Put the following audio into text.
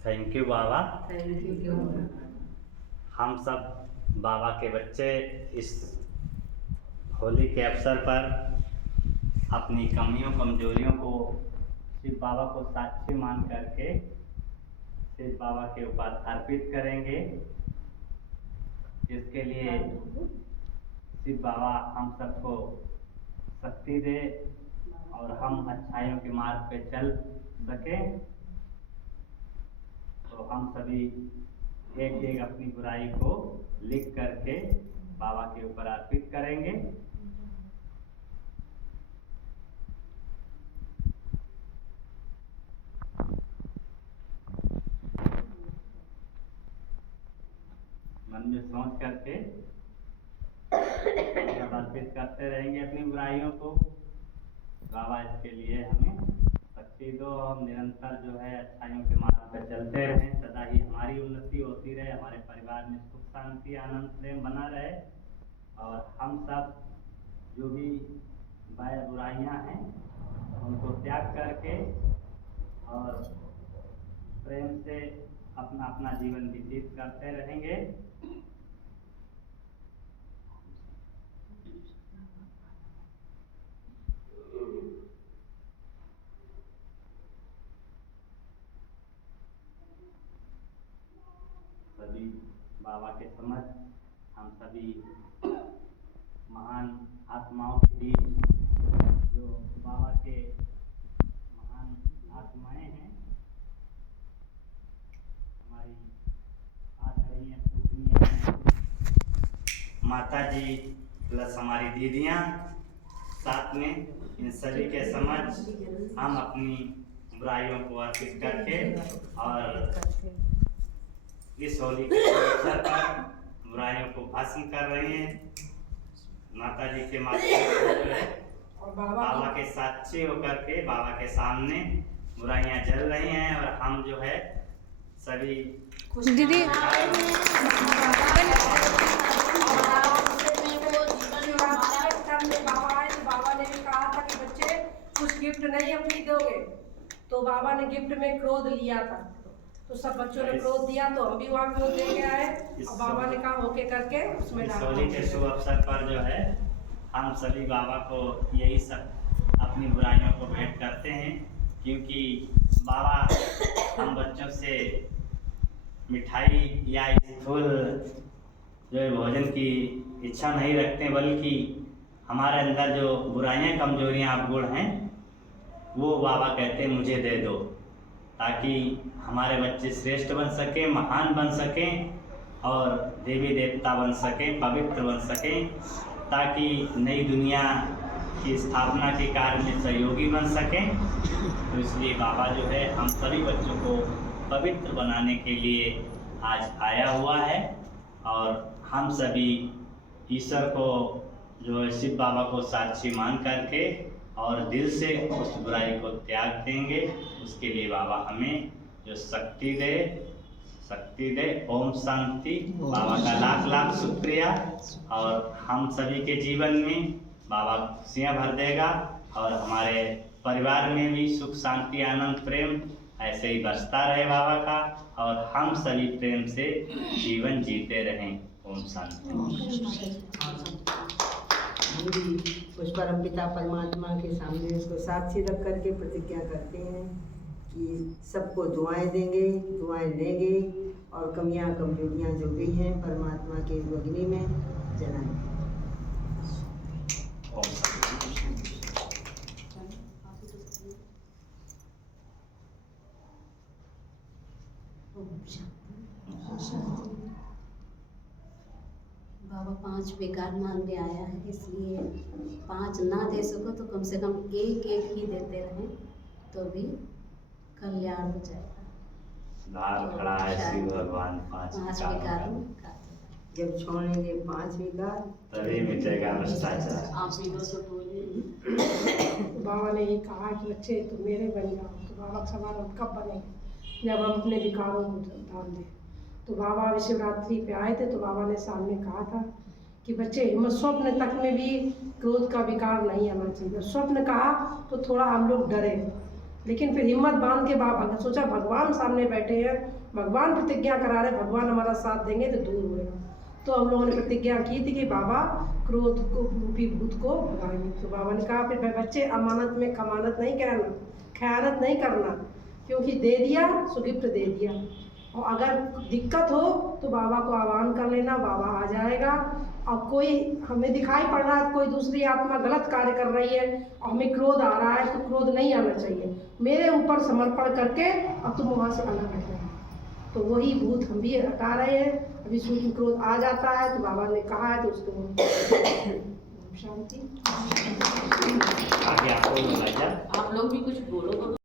Thank you Baba. Thank you. हम सब बाबा के बच्चे इस होली के अवसर पर अपनी कमियों कमजोरियों को शिव बाबा को साक्षी मान करके शिव बाबा के ऊपर अर्पित करेंगे। इसके लिए शिव बाबा हम सबको शक्ति दे और हम अच्छाइयों के मार्ग पे चल सकें। तो हम सभी एक एक अपनी बुराई को लिख करके बाबा के ऊपर अर्पित करेंगे। मन में सोच करके अर्पित करते रहेंगे अपनी बुराइयों को। बाबा इसके लिए हमें शक्ति दो और निरंतर जो है अच्छाइयों के मार्ग पर चलते रहें। सदा ही हमारी उन्नति होती रहे, हमारे परिवार में सुख शांति आनंद प्रेम बना रहे और हम सब जो भी बुराइयां हैं उनको त्याग करके और प्रेम से अपना अपना जीवन व्यतीत करते रहेंगे। सभी बाबा के समझ हम सभी महान आत्माओं के बीच जो बाबा के महान आत्माएं हैं, हमारी आदरणीय पूजनीय माता जी प्लस हमारी दीदियाँ, साथ में इन सभी के समझ हम अपनी बुराइयों को अर्पित करके और इस होली के अवसर पर बुराइयों को भस्म कर रहे हैं। माता जी के माध्यम से बाबा के साक्षी होकर के बाबा के सामने बुराइयां जल रही हैं और हम जो है सभी दीदी बाबा ने भी कहा था कि बच्चे कुछ गिफ्ट नहीं अपनी दोगे, तो बाबा ने गिफ्ट में क्रोध लिया था, तो सब बच्चों ने क्रोध दिया तो हम भी वहाँ क्रोध लेके आए और बाबा ने कहा होके करके उसमें होली के शुभ अवसर पर जो है हम सभी बाबा को यही सब अपनी बुराइयों को भेंट करते हैं, क्योंकि बाबा हम बच्चों से मिठाई या फूल जो है भोजन की इच्छा नहीं रखते, बल्कि हमारे अंदर जो बुराइयां कमजोरियां अवगुण हैं वो बाबा कहते हैं मुझे दे दो, ताकि हमारे बच्चे श्रेष्ठ बन सकें, महान बन सकें और देवी देवता बन सकें, पवित्र बन सकें, ताकि नई दुनिया की स्थापना के कार्य में सहयोगी बन सकें। तो इसलिए बाबा जो है हम सभी बच्चों को पवित्र बनाने के लिए आज आया हुआ है और हम सभी ईश्वर को जो है शिव बाबा को साक्षी मान करके और दिल से उस बुराई को त्याग देंगे। उसके लिए बाबा हमें जो शक्ति दे। ओम शांति। बाबा का लाख लाख शुक्रिया और हम सभी के जीवन में बाबा खुशियाँ भर देगा और हमारे परिवार में भी सुख शांति आनंद प्रेम ऐसे ही बरसता रहे बाबा का और हम सभी प्रेम से जीवन जीते रहें। ओम शांति। उस परम पिता परमात्मा के सामने उसको साक्षी रख करके प्रतिज्ञा करते हैं कि सबको दुआएं देंगे, दुआएं लेंगे और कमियां कमजोरियां जो भी हैं परमात्मा के अग्नि में जलाएंगे। बाबा 5 बेकार मांग आया है, इसलिए 5 ना दे सको तो कम से कम एक एक ही देते रहें तो भी कल्याण हो जाएगा। धार खड़ा है शिव भगवान 5 बेकार जब छोड़ेंगे 5 विकार तभी मिटेगा भ्रष्टाचार। आप भी 200 बोलिए। बाबा ने ये कहा कि बच्चे तुम मेरे बन जाओ, तो बाबा का सवाल हम कब बनेंगे जब हम अपने विकारों को दान दें। तो बाबा शिवरात्रि पे आए थे तो बाबा ने सामने कहा था कि बच्चे स्वप्न तक में भी क्रोध का विकार नहीं आना चाहिए। स्वप्न कहा तो थोड़ा हम लोग डरे, लेकिन फिर हिम्मत बांध के बाबा सोचा भगवान सामने बैठे हैं, भगवान प्रतिज्ञा करा रहे, भगवान हमारा साथ देंगे तो दूर होएगा। तो हम लोगों ने प्रतिज्ञा की थी कि बाबा क्रोध को रूपी भूत को भगाएंगे। तो बाबा ने कहा फिर बच्चे अमानत में खमानत नहीं करना, खयानत नहीं करना, क्योंकि दे दिया सो गिफ्ट दे दिया। और अगर दिक्कत हो तो बाबा को आह्वान कर लेना, बाबा आ जाएगा। और कोई हमें दिखाई पड़ रहा है कोई दूसरी आत्मा गलत कार्य कर रही है और हमें क्रोध आ रहा है, तो क्रोध नहीं आना चाहिए, मेरे ऊपर समर्पण करके अब तुम वहाँ से अलग हट जाओ। तो वही भूत हम भी हटा रहे हैं। अभी सूक्ष्म क्रोध आ जाता है तो बाबा ने कहा है तो उसको शांति। आगे आपको बताइए। आप लोग भी कुछ बोलो।